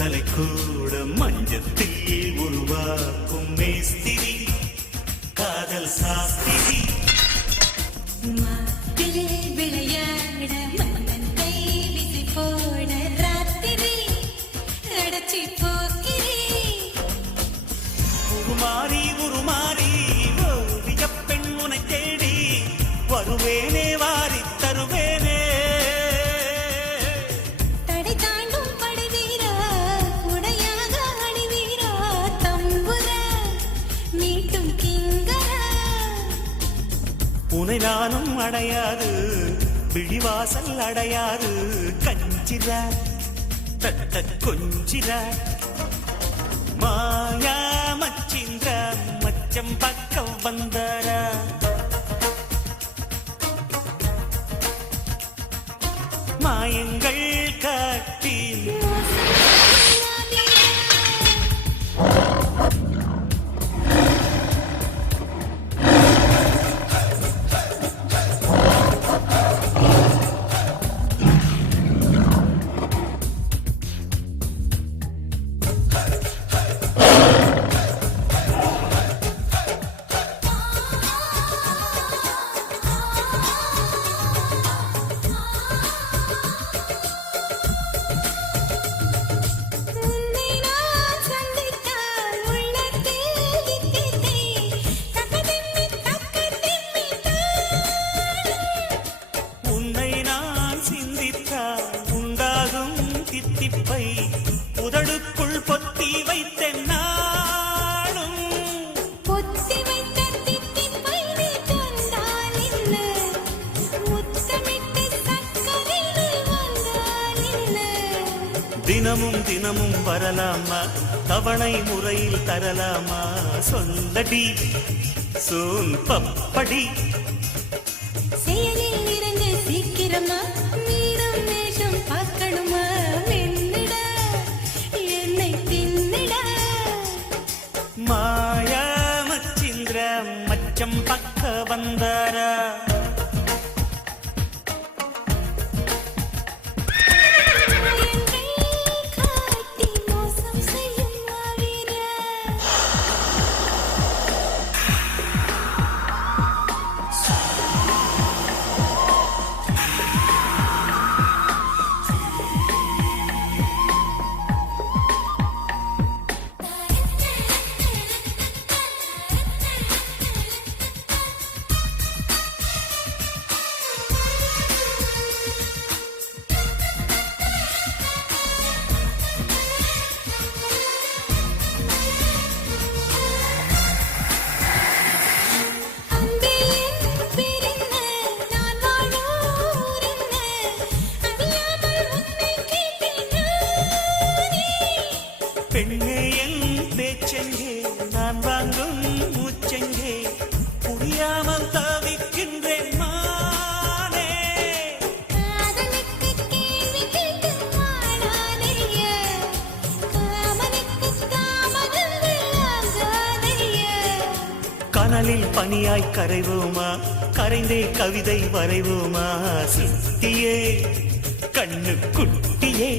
கலை கூட மஞ்சத்தில் உருவாக்கும் மேஸ்திரி காதல் சாஸ்திரி மாட்டிலே விளையாட மன்னன் கை விசி போட ராத்திரி அடைச்சி போக்கிரி உருமாறி உருமாறி ஓவிய பெண் உனை தேடி வருவேனே வாரி தருவேனே தடை தாண்டும் படைவீரா உடையாக அணிவீரா தம்புர மீட்டும் கிங்கரா உனை நானும் அடையாது விழிவாசல் அடையாது கஞ்சிரா தட்ட கொஞ்சிரா மாயா மச்சிந்திர மச்சம் பக்கம் வந்தாரா மாயங்கள் காட்டி உன்னை நான் சந்தித்தால் உள்ளத்தில் இத்தித்தை தக்கதிம்மி தக்கதிம்மி உன்னை நான் சிந்தித்தால் உண்டாகும் தித்திப்பை உதடுக்குள் பொத்தி வைத்தேன் நாளும் பொத்தி வைத்த தித்திப்பை நீ தந்தால் என்ன முத்தமிட்டு சக்கரை நீ வந்தால் என்ன தினமும் தினமும் வரலாமா தவணை முறையில் தரலாமா சொல்லடி சோன் பப்படி செயலில் இறங்கு சீக்கிரமா மீறும் வேஷம் பார்க்கணுமா மென்னிட என்னை தின்னிட மாயா மச்சிந்திர மச்சம் பக்க வந்தாரா மாயங்கள் காட்டி மோசம் செய்யும் மாவீரா அன்பே என் பேரென்ன நான் வாழும் ஊரென்ன அறியாமல் உன்னை கேட்டேன் நானே பெண்ணே என் பேச்செங்கே நான் வாங்கும் மூச்செங்கே புரியாமல் தவிக்கின்றேன் மானே காதலுக்கு கேள்வி கேட்டு மாடாதேய காமனுக்கு தாமதங்கள் ஆகாதேய கனலில் பனியாய் கரைவோமா கரைந்தே கவிதை வரைவோமா சித்தியே கண்ணு குட்டியே